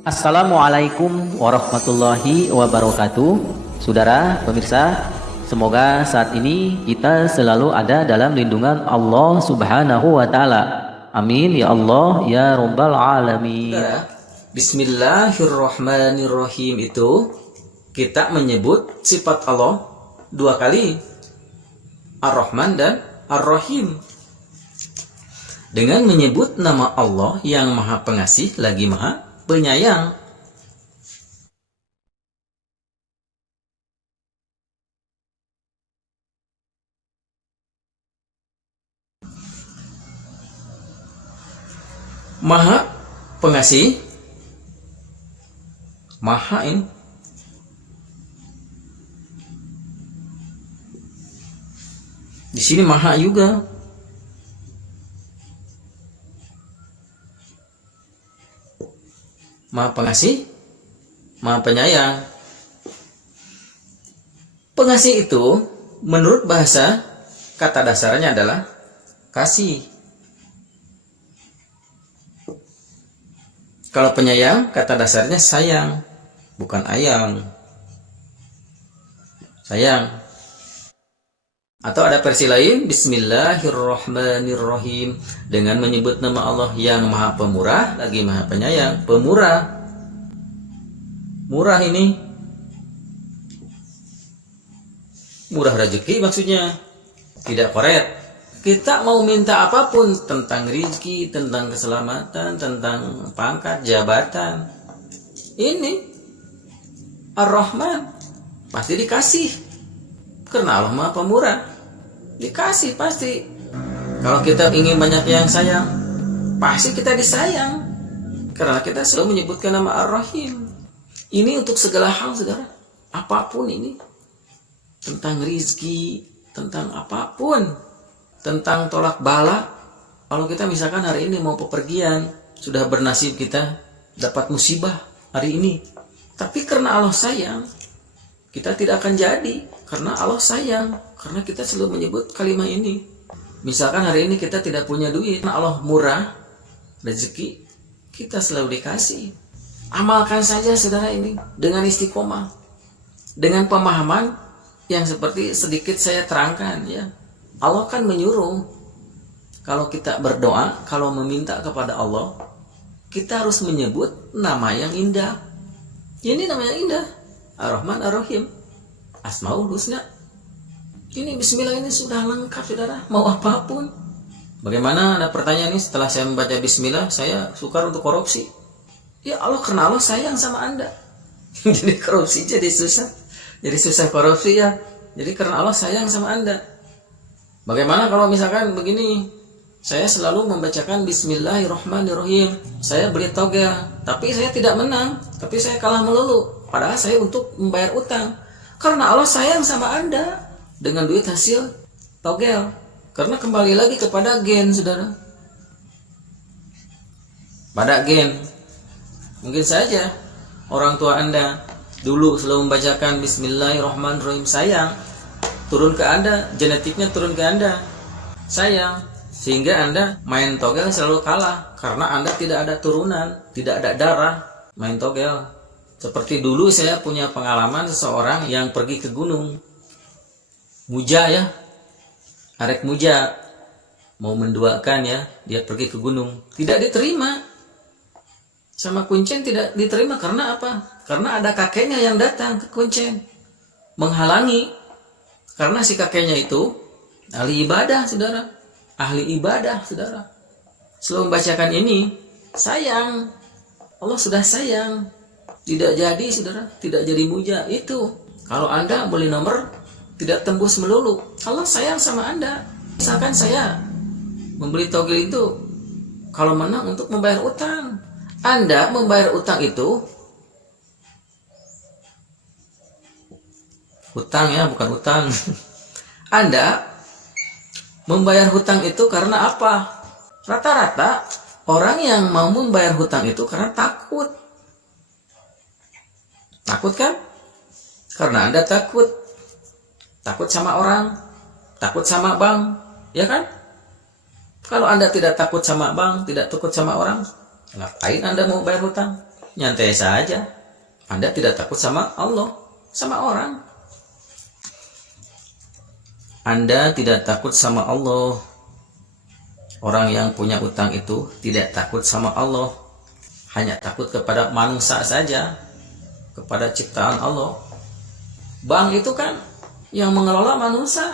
Assalamualaikum warahmatullahi wabarakatuh. Saudara pemirsa, semoga saat ini kita selalu ada dalam lindungan Allah Subhanahu wa taala. Amin ya Allah ya rabbal alamin. Bismillahirrahmanirrahim itu kita menyebut sifat Allah dua kali, Ar-Rahman dan Ar-Rahim. Dengan menyebut nama Allah yang Maha Pengasih lagi Maha Penyayang. Maha Pengasih, Maha ini di sini Maha juga. Maha Pengasih, Maha Penyayang. Pengasih itu menurut bahasa kata dasarnya adalah kasih. Kalau penyayang kata dasarnya sayang, bukan ayang. Sayang. Atau ada versi lain, Bismillahirrahmanirrahim, dengan menyebut nama Allah yang Maha Pemurah lagi Maha Penyayang. Pemurah, murah ini, murah rezeki maksudnya, tidak koret. Kita mau minta apapun tentang rezeki, tentang keselamatan, tentang pangkat, jabatan, ini Ar-Rahman pasti dikasih, karena Allah Maha Pemurah. Dikasih pasti. Kalau kita ingin banyak yang sayang, pasti kita disayang, karena kita selalu menyebutkan nama Ar-Rahim. Ini untuk segala hal, saudara. Apapun ini, tentang rizki, tentang apapun, tentang tolak bala. Kalau kita misalkan hari ini mau pepergian, sudah bernasib kita dapat musibah hari ini, tapi karena Allah sayang, kita tidak akan jadi, karena Allah sayang, karena kita selalu menyebut kalimat ini. Misalkan hari ini kita tidak punya duit, karena Allah murah rezeki, kita selalu dikasih. Amalkan saja saudara ini dengan istiqomah, dengan pemahaman yang seperti sedikit saya terangkan ya. Allah kan menyuruh kalau kita berdoa, kalau meminta kepada Allah, kita harus menyebut nama yang indah. Ini namanya indah, Ar-Rahman Ar-Rahim, Asmaul Husna. Ini Bismillah ini sudah lengkap saudara, mau apapun. Bagaimana, ada pertanyaan nih, setelah saya membaca Bismillah, saya sukar untuk korupsi. Ya Allah, karena Allah sayang sama Anda. Jadi korupsi jadi susah. Jadi susah korupsi ya. Jadi karena Allah sayang sama Anda. Bagaimana kalau misalkan begini, saya selalu membacakan Bismillahirrahmanirrahim, saya beli togel, tapi saya tidak menang, tapi saya kalah melulu, padahal saya untuk membayar utang. Karena Allah sayang sama Anda dengan duit hasil togel. Karena kembali lagi kepada gen, saudara. Pada gen. Mungkin saja orang tua Anda dulu selalu membacakan Bismillahirrahmanirrahim, sayang, turun ke Anda, genetiknya turun ke Anda, sayang, sehingga Anda main togel selalu kalah, karena Anda tidak ada turunan, tidak ada darah main togel. Seperti dulu saya punya pengalaman seseorang yang pergi ke gunung, muja ya, arek muja, mau menduakan ya, dia pergi ke gunung, tidak diterima sama Kuncen, tidak diterima. Karena apa? Karena ada kakeknya yang datang ke Kuncen menghalangi. Karena si kakeknya itu ahli ibadah, saudara. Ahli ibadah, saudara. Selalu membacakan ini, sayang. Allah sudah sayang. Tidak jadi, saudara. Tidak jadi muja. Itu. Kalau Anda beli nomor, tidak tembus melulu. Allah sayang sama Anda. Misalkan saya membeli togel itu, kalau menang untuk membayar utang. Anda membayar utang itu, hutang ya, bukan hutang. Anda membayar hutang itu karena apa? Rata-rata orang yang mau membayar hutang itu karena takut. Takut kan? Karena Anda takut. Takut sama orang, takut sama bank, ya kan? Kalau Anda tidak takut sama bank, tidak takut sama orang, ngapain Anda mau bayar hutang? nyantai saja. Anda tidak takut sama Allah, sama orang. Anda tidak takut sama Allah. Orang yang punya utang itu tidak takut sama Allah, hanya takut kepada manusia saja, kepada ciptaan Allah. Bank itu kan yang mengelola manusia.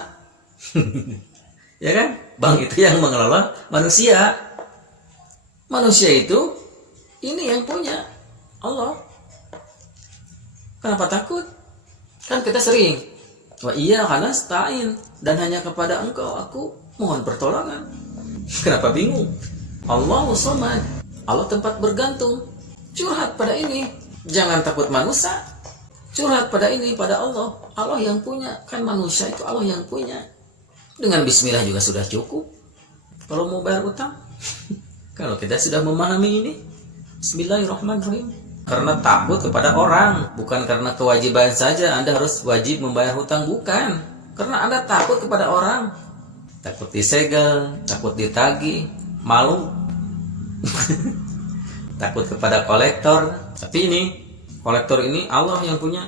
Ya kan? Bank itu yang mengelola manusia. Manusia itu ini yang punya Allah. Kenapa takut? Kan kita sering, wa iya karena stain, dan hanya kepada engkau aku mohon pertolongan. Kenapa bingung? Allahu Samad, Allah tempat bergantung. Curhat pada ini, jangan takut manusia. Curhat pada ini, pada Allah. Allah yang punya, kan manusia itu Allah yang punya. Dengan bismillah juga sudah cukup. Kalau mau bayar utang, kalau kita sudah memahami ini, bismillahirrahmanirrahim. Karena takut kepada orang, bukan karena kewajiban saja Anda harus wajib membayar hutang, bukan. Karena Anda takut kepada orang, takut disegel, takut ditagih, malu. Takut kepada kolektor. Tapi ini kolektor ini Allah yang punya.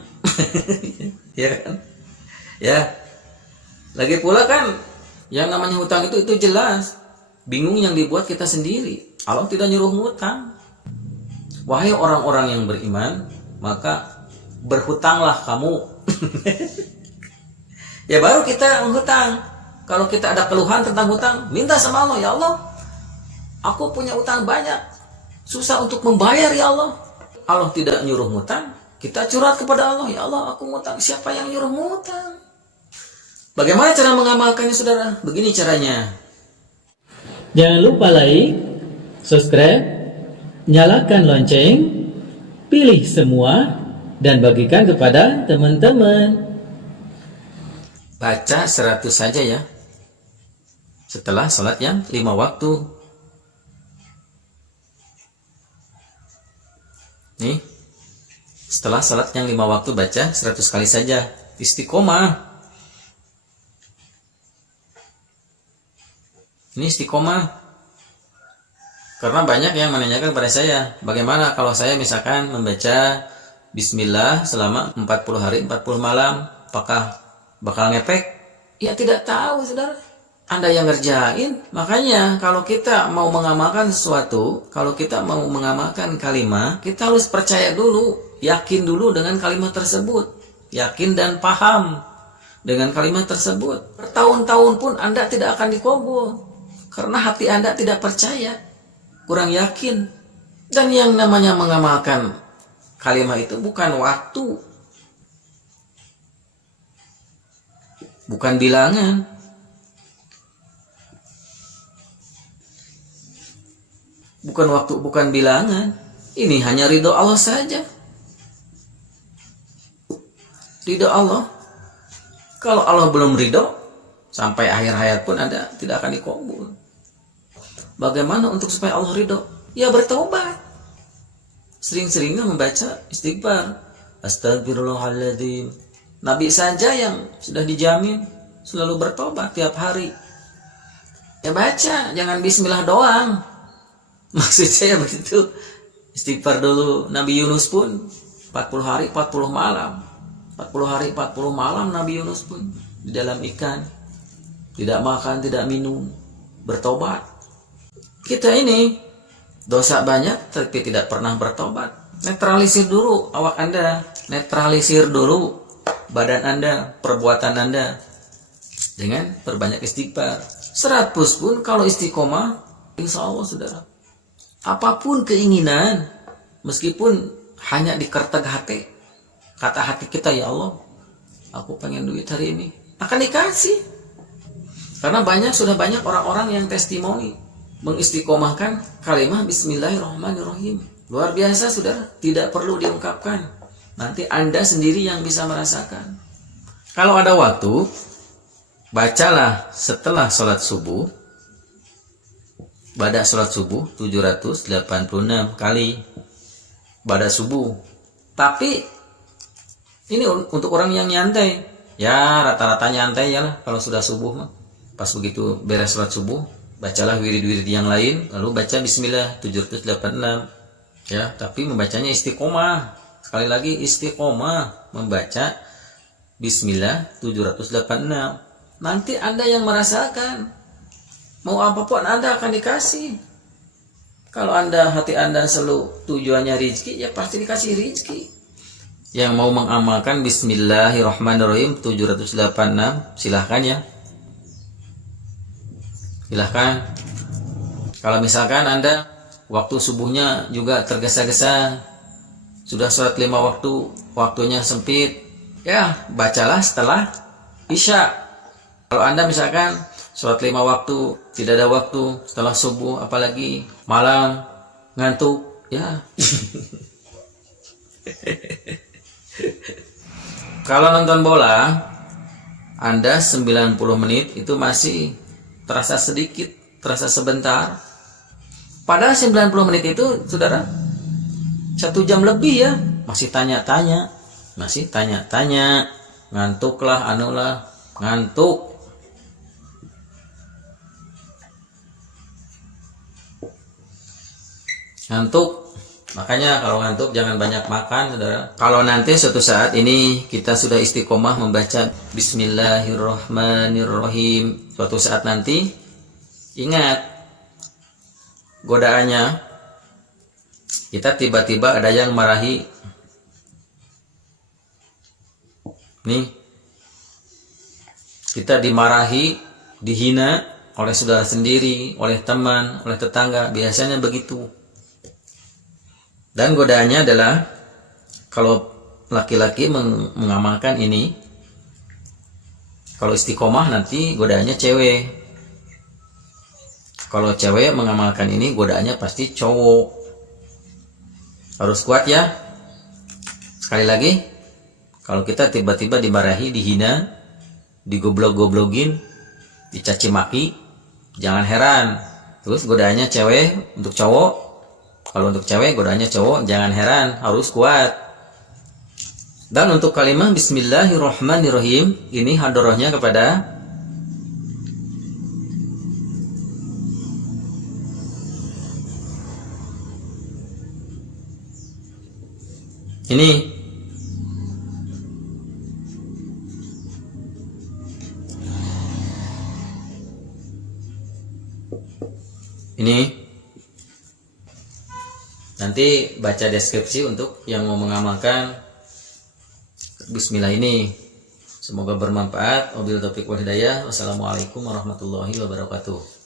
Ya kan? Ya. Lagi pula kan yang namanya hutang itu jelas. Bingung yang dibuat kita sendiri. Allah tidak nyuruh ngutang. Wahai orang-orang yang beriman, maka berhutanglah kamu. Ya baru kita menghutang. Kalau kita ada keluhan tentang hutang, minta sama Allah, ya Allah, aku punya utang banyak, susah untuk membayar ya Allah. Allah tidak nyuruh ngutang, kita curhat kepada Allah, ya Allah, aku ngutang. Siapa yang nyuruh ngutang? Bagaimana cara mengamalkannya, saudara? Begini caranya. Jangan lupa like, subscribe, nyalakan lonceng, pilih semua, dan bagikan kepada teman-teman. Baca 100 saja ya, setelah sholat yang 5 waktu. Nih, setelah sholat yang 5 waktu baca 100 kali saja. Istiqomah. Ini istiqomah. Karena banyak yang menanyakan kepada saya, bagaimana kalau saya misalkan membaca bismillah selama 40 hari 40 malam, apakah bakal ngepek? Ya tidak tahu, saudara. Anda yang ngerjain. Makanya kalau kita mau mengamalkan sesuatu, kalau kita mau mengamalkan kalimat, kita harus percaya dulu, yakin dulu dengan kalimat tersebut, yakin dan paham dengan kalimat tersebut. Bertahun-tahun pun Anda tidak akan dikabul, karena hati Anda tidak percaya, kurang yakin. Dan yang namanya mengamalkan kalimat itu bukan waktu, bukan bilangan. Bukan waktu, bukan bilangan. Ini hanya ridho Allah saja. Ridho Allah. Kalau Allah belum ridho, sampai akhir hayat pun Anda tidak akan dikabul. Bagaimana untuk supaya Allah ridho? Ya bertobat. Sering-seringnya membaca istighfar. Astagfirullahaladzim. Nabi saja yang sudah dijamin selalu bertobat tiap hari. Ya baca, jangan bismillah doang. Maksud saya begitu. Istighfar dulu. Nabi Yunus pun 40 hari 40 malam. 40 hari 40 malam Nabi Yunus pun di dalam ikan. Tidak makan, tidak minum. Bertobat. Kita ini dosa banyak tapi tidak pernah bertobat. Netralisir dulu awak Anda. Netralisir dulu badan Anda, perbuatan Anda, dengan perbanyak istighfar. 100 pun kalau istiqomah, insya Allah saudara, apapun keinginan, meskipun hanya di kerteg hati, kata hati kita, ya Allah, aku pengen duit hari ini, akan dikasih. Karena sudah banyak orang-orang yang testimoni mengistiqomahkan kalimat Bismillahirrahmanirrahim. Luar biasa saudara, tidak perlu diungkapkan. Nanti Anda sendiri yang bisa merasakan. Kalau ada waktu, bacalah setelah sholat subuh. Bada sholat subuh 786 kali. Bada subuh. Tapi ini untuk orang yang nyantai. Ya rata-rata nyantai ya lah kalau sudah subuh mah. Pas begitu beres sholat subuh, bacalah wirid-wirid yang lain, lalu baca bismillah 786. Ya, tapi membacanya istiqomah. Sekali lagi istiqomah membaca Bismillah 786. Nanti Anda yang merasakan. Mau apapun Anda akan dikasih. Kalau hati Anda selalu tujuannya rizki, ya pasti dikasih rizki. Yang mau mengamalkan Bismillahirrahmanirrahim 786, silahkan ya. Silahkan. Kalau misalkan Anda waktu subuhnya juga tergesa-gesa, sudah sholat 5 waktu, waktunya sempit, ya bacalah setelah Isya. Kalau Anda misalkan sholat 5 waktu, tidak ada waktu setelah subuh, apalagi malam, ngantuk, ya. Kalau nonton bola, Anda 90 menit itu masih terasa sedikit, terasa sebentar. Padahal 90 menit itu, saudara, 1 jam lebih ya. Masih tanya-tanya, ngantuklah, ngantuk. Makanya kalau ngantuk jangan banyak makan, saudara. Kalau nanti suatu saat ini kita sudah istiqomah membaca Bismillahirrahmanirrahim, suatu saat nanti ingat godaannya, kita tiba-tiba ada yang marahi. Nih, kita dimarahi, dihina oleh saudara sendiri, oleh teman, oleh tetangga, biasanya begitu. Dan godaannya adalah, kalau laki-laki mengamalkan ini, kalau istiqomah nanti godaannya cewek. Kalau cewek mengamalkan ini, godaannya pasti cowok. Harus kuat ya. Sekali lagi, kalau kita tiba-tiba dimarahi, dihina, digoblok-goblokin, dicaci maki, jangan heran. Terus godaannya cewek untuk cowok. Kalau untuk cewek godaannya cowok, jangan heran, harus kuat. Dan untuk kalimat Bismillahirrahmanirrahim, ini hadorohnya kepada ini. Nanti baca deskripsi untuk yang mau mengamalkan Bismillah ini. Semoga bermanfaat. Wabillahi taufiq wal hidayah. Wassalamualaikum warahmatullahi wabarakatuh.